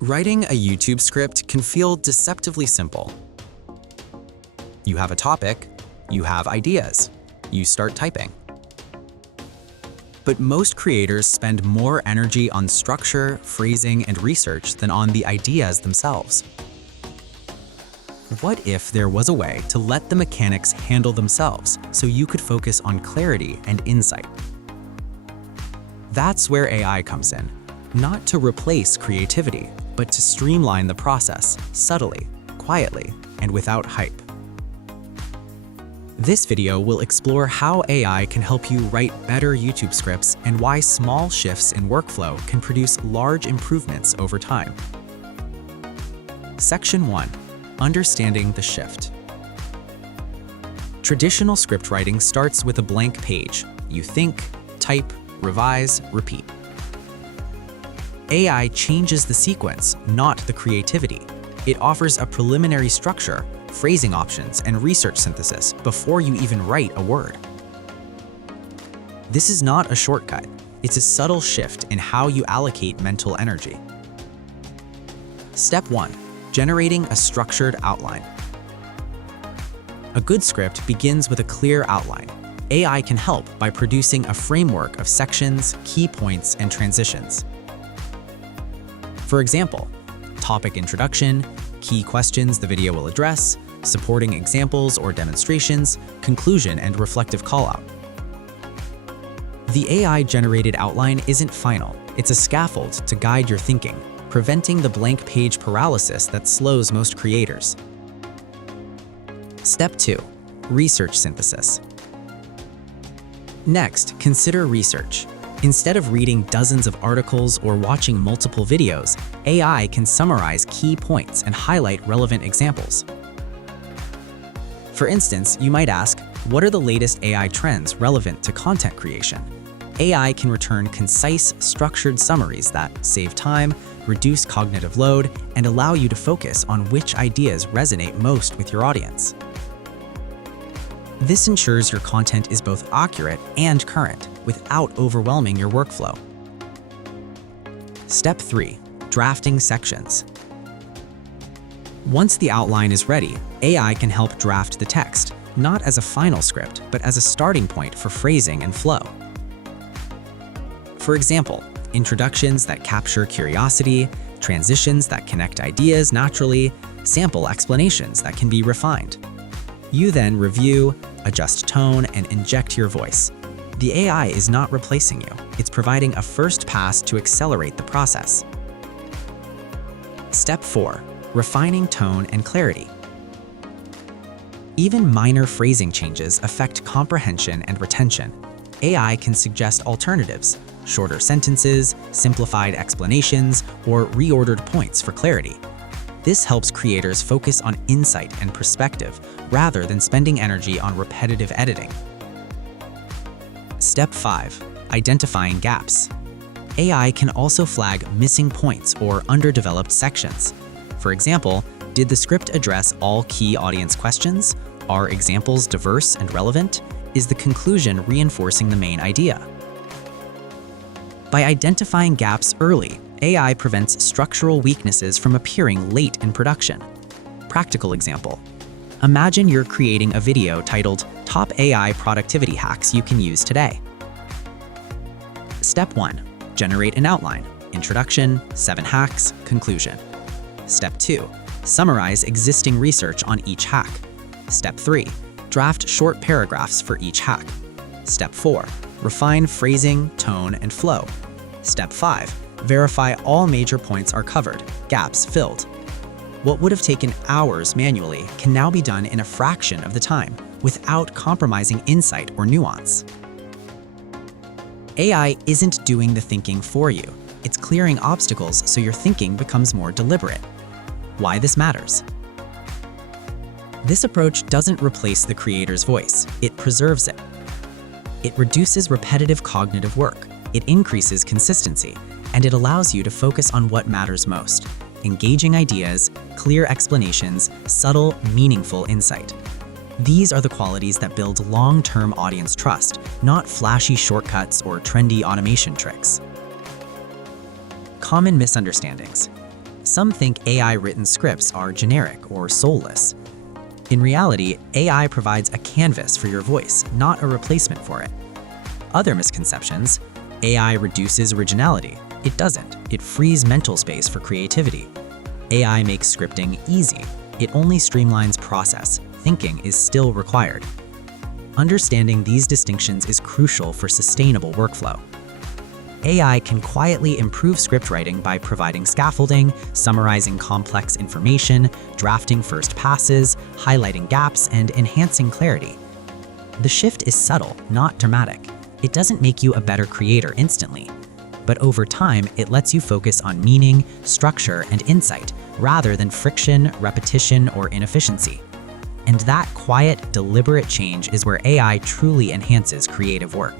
Writing a YouTube script can feel deceptively simple. You have a topic, you have ideas, you start typing. But most creators spend more energy on structure, phrasing, and research than on the ideas themselves. What if there was a way to let the mechanics handle themselves so you could focus on clarity and insight? That's where AI comes in, not to replace creativity, but to streamline the process subtly, quietly, and without hype. This video will explore how AI can help you write better YouTube scripts and why small shifts in workflow can produce large improvements over time. Section 1. Understanding the shift. Traditional script writing starts with a blank page. You think, type, revise, repeat. AI changes the sequence, not the creativity. It offers a preliminary structure, phrasing options, and research synthesis before you even write a word. This is not a shortcut. It's a subtle shift in how you allocate mental energy. Step 1. Generating a structured outline. A good script begins with a clear outline. AI can help by producing a framework of sections, key points, and transitions. For example, topic introduction, key questions the video will address, supporting examples or demonstrations, conclusion, and reflective callout. The AI-generated outline isn't final. It's a scaffold to guide your thinking, preventing the blank page paralysis that slows most creators. Step 2. Research synthesis. Next, consider research. Instead of reading dozens of articles or watching multiple videos, AI can summarize key points and highlight relevant examples. For instance, you might ask, what are the latest AI trends relevant to content creation? AI can return concise, structured summaries that save time, reduce cognitive load, and allow you to focus on which ideas resonate most with your audience. This ensures your content is both accurate and current, without overwhelming your workflow. Step 3. Drafting sections. Once the outline is ready, AI can help draft the text, not as a final script, but as a starting point for phrasing and flow. For example, introductions that capture curiosity, transitions that connect ideas naturally, sample explanations that can be refined. You then review, adjust tone, and inject your voice. The AI is not replacing you. It's providing a first pass to accelerate the process. Step 4. Refining tone and clarity. Even minor phrasing changes affect comprehension and retention. AI can suggest alternatives, shorter sentences, simplified explanations, or reordered points for clarity. This helps creators focus on insight and perspective rather than spending energy on repetitive editing. Step 5. Identifying gaps. AI can also flag missing points or underdeveloped sections. For example, did the script address all key audience questions? Are examples diverse and relevant? Is the conclusion reinforcing the main idea? By identifying gaps early, AI prevents structural weaknesses from appearing late in production. Practical example. Imagine you're creating a video titled Top AI Productivity Hacks You Can Use Today. Step 1. Generate an outline. Introduction, 7 hacks, conclusion. Step 2. Summarize existing research on each hack. Step 3. Draft short paragraphs for each hack. Step 4. Refine phrasing, tone, and flow. Step 5. Verify all major points are covered, gaps filled. What would have taken hours manually can now be done in a fraction of the time, without compromising insight or nuance. AI isn't doing the thinking for you. It's clearing obstacles so your thinking becomes more deliberate. Why this matters? This approach doesn't replace the creator's voice, it preserves it. It reduces repetitive cognitive work, it increases consistency, and it allows you to focus on what matters most: engaging ideas, clear explanations, subtle, meaningful insight. These are the qualities that build long-term audience trust, not flashy shortcuts or trendy automation tricks. Common misunderstandings. Some think AI-written scripts are generic or soulless. In reality, AI provides a canvas for your voice, not a replacement for it. Other misconceptions: AI reduces originality. It doesn't. It frees mental space for creativity. AI makes scripting easy. It only streamlines process. Thinking is still required. Understanding these distinctions is crucial for sustainable workflow. AI can quietly improve script writing by providing scaffolding, summarizing complex information, drafting first passes, highlighting gaps, and enhancing clarity. The shift is subtle, not dramatic. It doesn't make you a better creator instantly, but over time, it lets you focus on meaning, structure, and insight, rather than friction, repetition, or inefficiency. And that quiet, deliberate change is where AI truly enhances creative work.